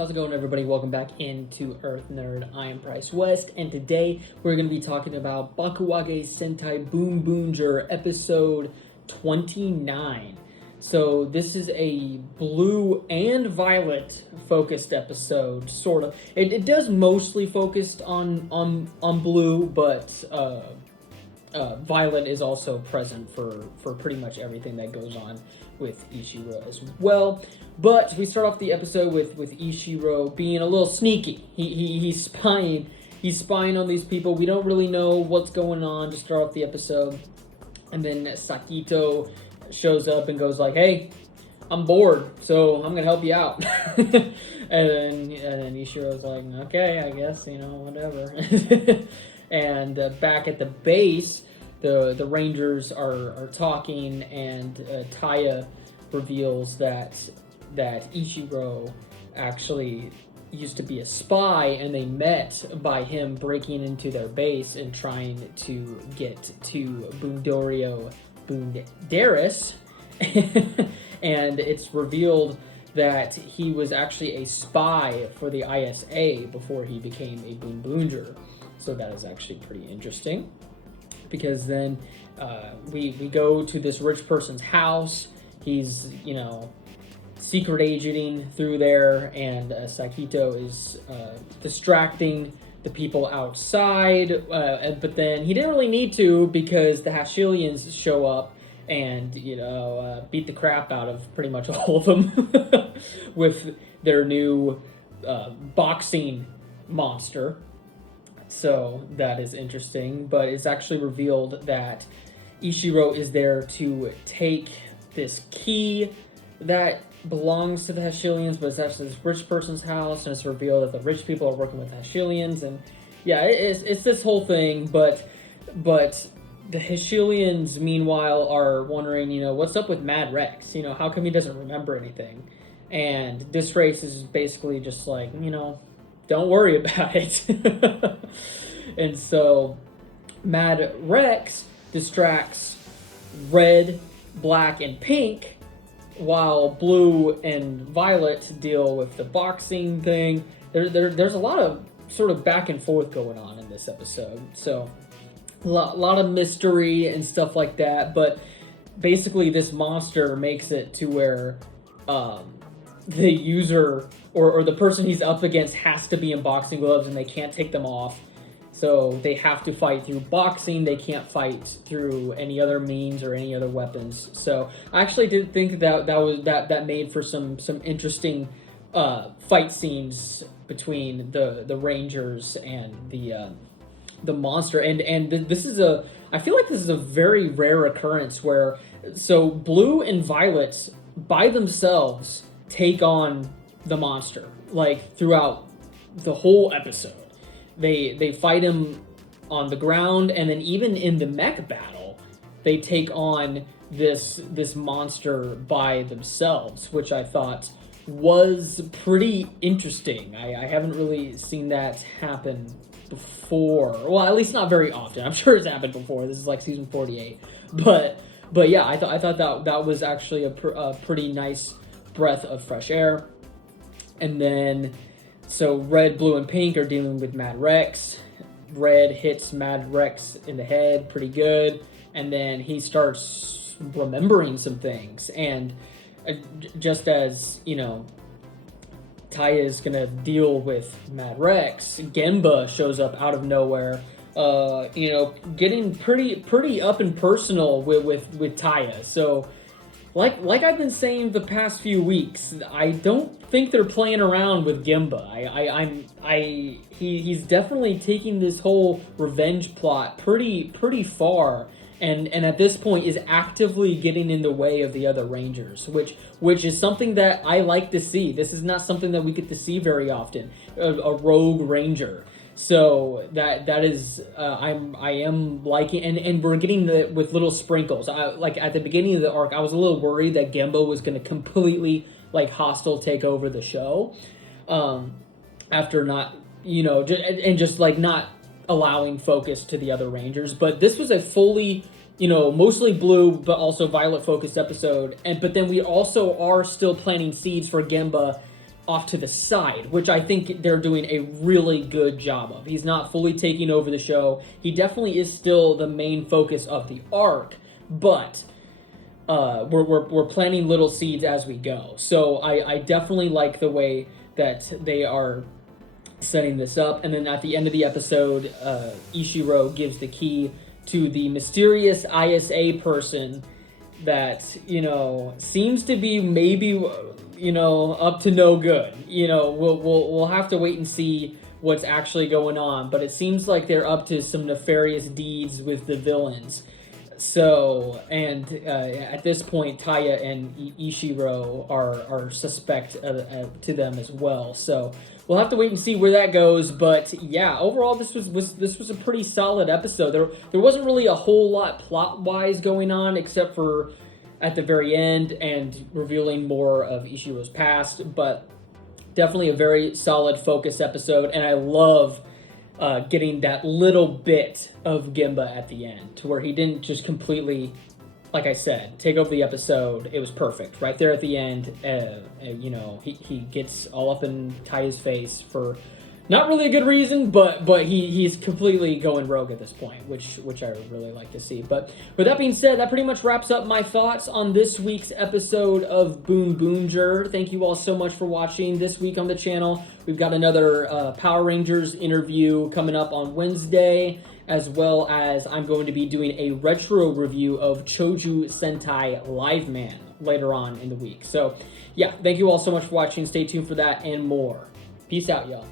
How's it going, everybody? Welcome back into Earth Nerd. I am Bryce West, and today we're going to be talking about Bakuage Sentai Boonboomger episode 29. So this is a blue and violet focused episode, sort of. It does mostly focus on blue, but violet is also present for pretty much everything that goes on with Ishiro as well. But we start off the episode with Ishiro being a little sneaky. He's spying on these people. We don't really know what's going on to start off the episode. And then Sakito shows up and goes like, "Hey, I'm bored, so I'm gonna help you out." and then Ishiro's like, "Okay, I guess, whatever." And back at the base, the Rangers are talking, and Taya reveals that Ishiro actually used to be a spy, and they met by him breaking into their base and trying to get to Boondaris. And it's revealed that he was actually a spy for the ISA before he became a Boonboomger. So that is actually pretty interesting, because then we go to this rich person's house. He's, secret agenting through there, and Sakito is distracting the people outside, but then he didn't really need to, because the Hashilians show up and beat the crap out of pretty much all of them with their new boxing monster. So that is interesting, but it's actually revealed that Ishiro is there to take this key that belongs to the Hashilians, but it's actually this rich person's house, and it's revealed that the rich people are working with the Hashilians, and yeah, it's this whole thing, but the Hashilians, meanwhile, are wondering, what's up with Mad Rex? How come he doesn't remember anything? And this race is basically just like, don't worry about it. And so Mad Rex distracts red, black, and pink, while blue and violet deal with the boxing thing. There's a lot of sort of back and forth going on in this episode. So a lot of mystery and stuff like that. But basically this monster makes it to where the user or the person he's up against has to be in boxing gloves, and they can't take them off. So they have to fight through boxing. They can't fight through any other means or any other weapons. So I actually did think that made for some interesting fight scenes between the Rangers and the monster. And this is I feel like this is a very rare occurrence where blue and violet by themselves take on the monster, like throughout the whole episode. They fight him on the ground, and then even in the mech battle, they take on this monster by themselves, which I thought was pretty interesting. I haven't really seen that happen before. Well, at least not very often. I'm sure it's happened before. This is like season 48. But yeah, I thought that was actually a pretty nice breath of fresh air. And then so red, blue, and pink are dealing with Mad Rex. Red hits Mad Rex in the head pretty good, and then he starts remembering some things. And just as, Taya is gonna deal with Mad Rex, Gemba shows up out of nowhere, getting pretty up and personal with Taya. So like I've been saying the past few weeks, I don't think they're playing around with Gemba. He's definitely taking this whole revenge plot pretty far, and at this point is actively getting in the way of the other Rangers, which is something that I like to see. This is not something that we get to see very often, a rogue Ranger. So that is I am liking, and we're getting with little sprinkles. Like at the beginning of the arc, I was a little worried that Gemba was going to completely hostile take over the show, after not just not allowing focus to the other Rangers. But this was a fully mostly blue but also violet focused episode, but then we also are still planting seeds for Gemba off to the side, which I think they're doing a really good job of. He's not fully taking over the show. He definitely is still the main focus of the arc, but we're planting little seeds as we go. So I definitely like the way that they are setting this up. And then at the end of the episode, Ishiro gives the key to the mysterious ISA person that, seems to be maybe, up to no good. We'll have to wait and see what's actually going on, but it seems like they're up to some nefarious deeds with the villains. So, and at this point, Taya and Ishiro are suspect to them as well. So we'll have to wait and see where that goes. But yeah, overall, this was a pretty solid episode. There wasn't really a whole lot plot wise going on, except for at the very end and revealing more of Ishiro's past. But definitely a very solid focus episode, and I love getting that little bit of Gimba at the end, to where he didn't just completely, like I said, take over the episode. It was perfect right there at the end. He gets all up in Taya's face for not really a good reason, but he's completely going rogue at this point, which I really like to see. But with that being said, that pretty much wraps up my thoughts on this week's episode of Boonboomger. Thank you all so much for watching. This week on the channel, we've got another Power Rangers interview coming up on Wednesday, as well as I'm going to be doing a retro review of Choju Sentai Live Man later on in the week. So yeah, thank you all so much for watching. Stay tuned for that and more. Peace out, y'all.